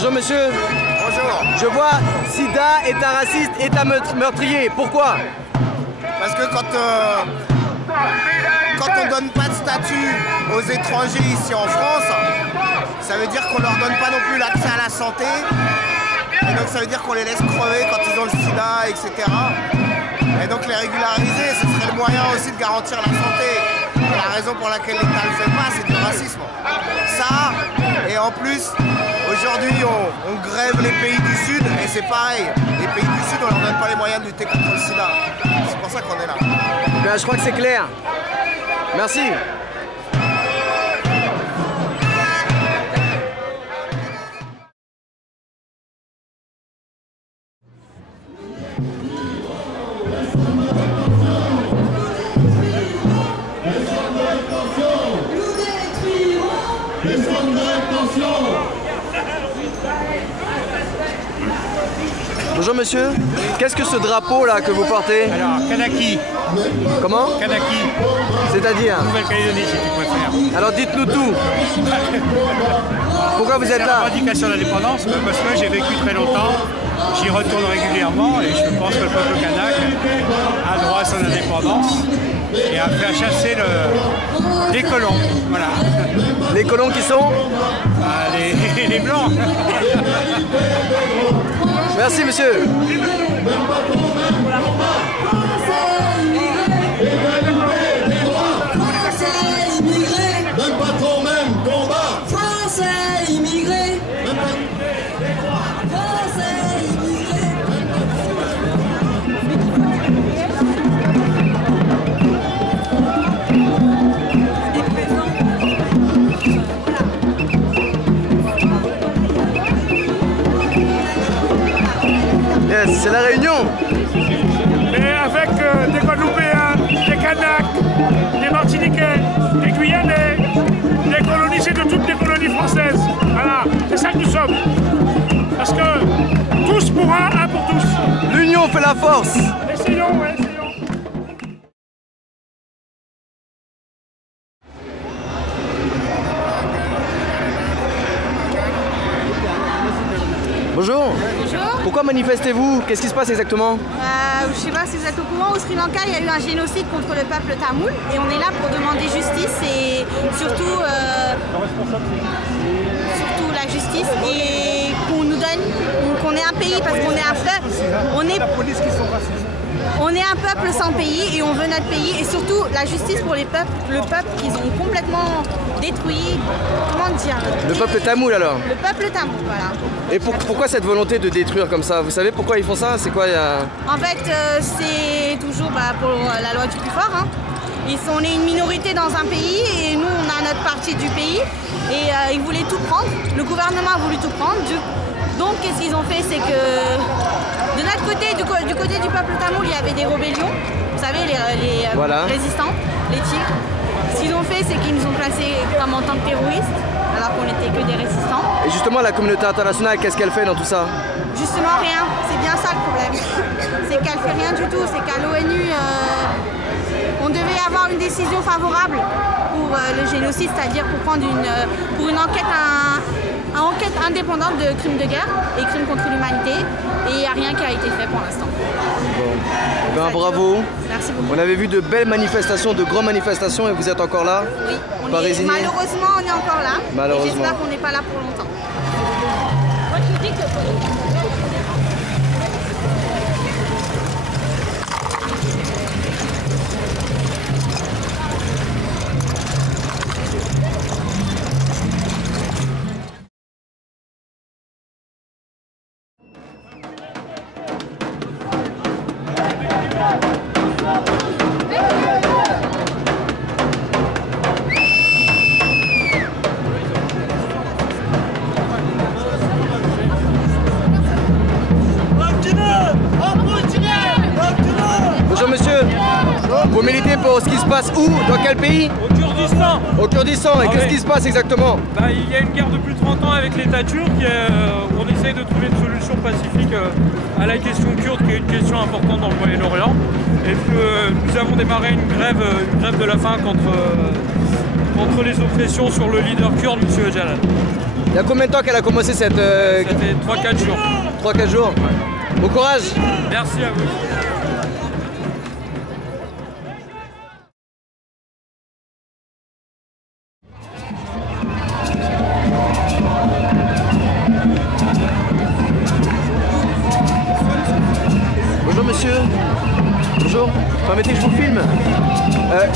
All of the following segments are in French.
Bonjour monsieur. Bonjour. Je vois Sida, État raciste, État meurtrier. Pourquoi? Parce que quand on donne pas de statut aux étrangers ici en France, ça veut dire qu'on leur donne pas non plus l'accès à la santé. Et donc ça veut dire qu'on les laisse crever quand ils ont le sida, etc. Et donc les régulariser, ce serait le moyen aussi de garantir la santé. Et la raison pour laquelle l'État ne le fait pas, c'est du racisme. Ça, et en plus, aujourd'hui on grève les pays du Sud et c'est pareil. Les pays du Sud, on leur donne pas les moyens de lutter contre le sida. C'est pour ça qu'on est là. Ben, je crois que c'est clair. Merci. Bonjour monsieur, qu'est-ce que ce drapeau là que vous portez? Alors, Kanaki. Comment? Kanaki. C'est-à-dire? Nouvelle-Calédonie si tu préfères. Alors dites-nous tout. Pourquoi vous êtes C'est la là? revendication d'indépendance parce que j'ai vécu très longtemps, j'y retourne régulièrement et je pense que le peuple kanak a droit à son indépendance et a fait à chasser les colons. Voilà. Les colons qui sont? Les blancs. Merci monsieur. Même patron, même combat. Français immigrés. Français immigrés. Yes, c'est la réunion. Et avec des Guadeloupéens, des Kanaks, des Martiniquais, des Guyanais, des colonisés de toutes les colonies françaises. Voilà, c'est ça que nous sommes. Parce que tous pour un pour tous. L'union fait la force. Essayons, ouais, essayons. Bonjour. Bonjour. Pourquoi manifestez-vous? Qu'est-ce qui se passe exactement? Je ne sais pas si vous êtes au courant, au Sri Lanka, il y a eu un génocide contre le peuple tamoul et on est là pour demander justice et surtout la justice et qu'on nous donne, qu'on ait un pays parce qu'on est un peuple, on est un peuple sans pays et on veut notre pays et surtout la justice pour le peuple qu'ils ont complètement détruit, comment dire? Le peuple tamoul alors? Le peuple tamoul, voilà. Et pourquoi cette volonté de détruire comme ça? Vous savez pourquoi ils font ça? C'est quoi En fait, c'est toujours pour la loi du plus fort. Hein. On est une minorité dans un pays et nous, on a notre partie du pays. Et ils voulaient tout prendre. Le gouvernement a voulu tout prendre. Donc, qu'est-ce qu'ils ont fait? C'est que de notre côté, du côté du peuple tamoul, il y avait des rébellions. Vous savez, les voilà. Résistants, les tigres. Ce qu'ils ont fait, c'est qu'ils nous ont placés comme en tant que terroristes, alors qu'on n'était que des résistants. Et justement, la communauté internationale, qu'est-ce qu'elle fait dans tout ça? Justement rien, c'est bien ça le problème. C'est qu'elle fait rien du tout, c'est qu'à l'ONU, on devait avoir une décision favorable pour le génocide, c'est-à-dire pour une enquête indépendante de crimes de guerre et crimes contre l'humanité. Et il n'y a rien qui a été fait pour l'instant. Bon. Ben, bravo. Merci beaucoup. On avait vu de belles manifestations, de grandes manifestations et vous êtes encore là? Oui, malheureusement on est encore là. Malheureusement. Et j'espère qu'on n'est pas là pour longtemps. Moi, je dis que... Bonjour monsieur. Vous militez pour ce qui se passe où? Dans quel pays? Au Kurdistan. Au Kurdistan. Et qu'est-ce qui se passe exactement? Il y a une guerre de plus de 30 ans avec l'État turc. On essaye de trouver une solution pacifique à la question kurde, qui est une question importante dans le Moyen-Orient. Et nous avons démarré une grève de la faim contre les oppressions sur le leader kurde, M. Öcalan. Il y a combien de temps qu'elle a commencé cette... Ça fait 3-4 jours. 3-4 jours. Bon courage. Merci à vous. Bonjour monsieur. Bonjour. Permettez que je vous filme.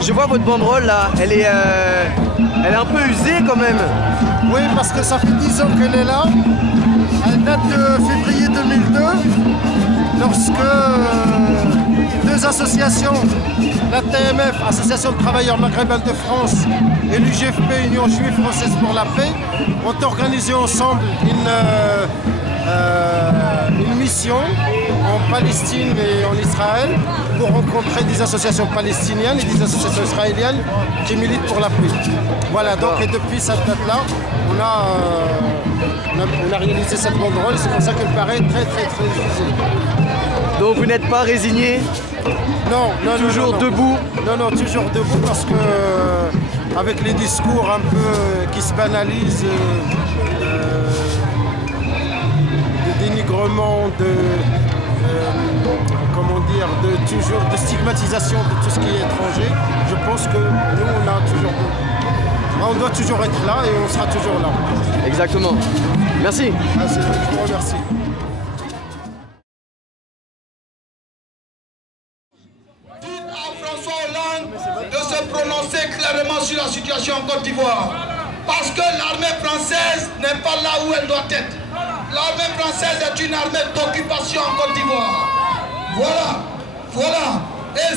Je vois votre banderole là, elle est un peu usée quand même. Oui, parce que ça fait 10 ans qu'elle est là. Elle date de février 2002, lorsque deux associations, la TMF, Association de travailleurs maghrébins de France, et l'UGFP, Union juive française pour la paix, ont organisé ensemble une mission en Palestine et en Israël pour rencontrer des associations palestiniennes et des associations israéliennes qui militent pour la paix. Voilà, donc et depuis cette date-là, on a réalisé cette banderole, c'est pour ça qu'elle paraît très usée. Donc vous n'êtes pas résigné? Non, toujours debout? Non, toujours debout parce que avec les discours un peu qui se banalisent, de dénigrement, de stigmatisation de tout ce qui est étranger, je pense que nous on doit toujours être là et on sera toujours là. Exactement. Merci. Je vous remercie. Dites à François Hollande de se prononcer clairement sur la situation en Côte d'Ivoire. Parce que l'armée française n'est pas là où elle doit être. L'armée française est une armée d'occupation en Côte d'Ivoire. Voilà. Et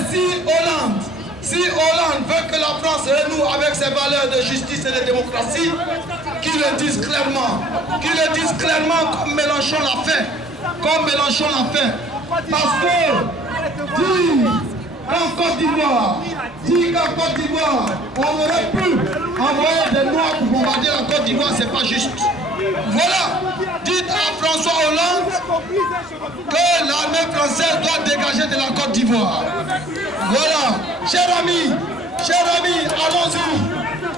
si Hollande veut que la France renoue avec ses valeurs de justice et de démocratie, qu'il le dise clairement. Comme Mélenchon l'a fait. Parce que qu'en Côte d'Ivoire, on aurait pu envoyer des Noirs pour bombarder la Côte d'Ivoire, c'est pas juste. Voilà, dites à François Hollande que l'armée française doit dégager de la Côte d'Ivoire. Voilà, chers amis, allons-y.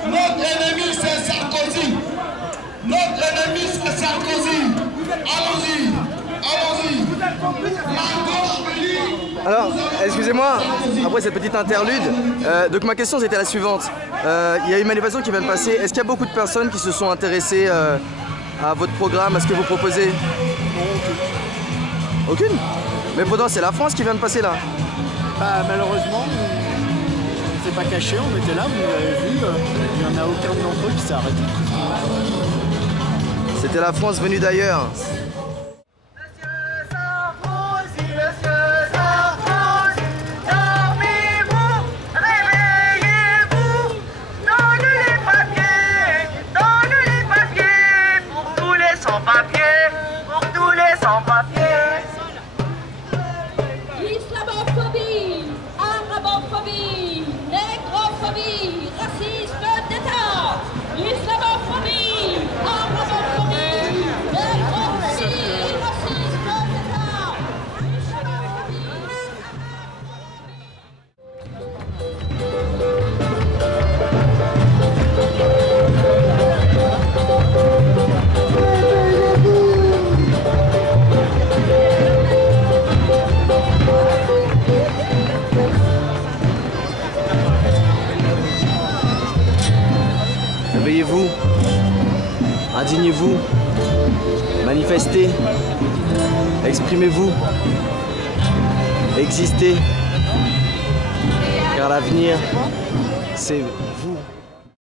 Notre ennemi c'est Sarkozy. Allons-y. Alors, excusez-moi, après cette petite interlude, donc ma question c'était la suivante. Il y a une manifestation qui vient de passer. Est-ce qu'il y a beaucoup de personnes qui se sont intéressées à votre programme, à ce que vous proposez? Non, aucune. Mais pourtant c'est la France qui vient de passer là. Bah, malheureusement, c'est pas caché, on était là, vous l'avez vu, il n'y en a aucun d'entre eux qui s'est arrêté. C'était la France venue d'ailleurs. Islamophobie, arabophobie, négrophobie, racisme d'État. Islamophobie, arabophobie, négrophobie, racisme d'État. Réveillez-vous, indignez-vous, manifestez, exprimez-vous, existez, car l'avenir, c'est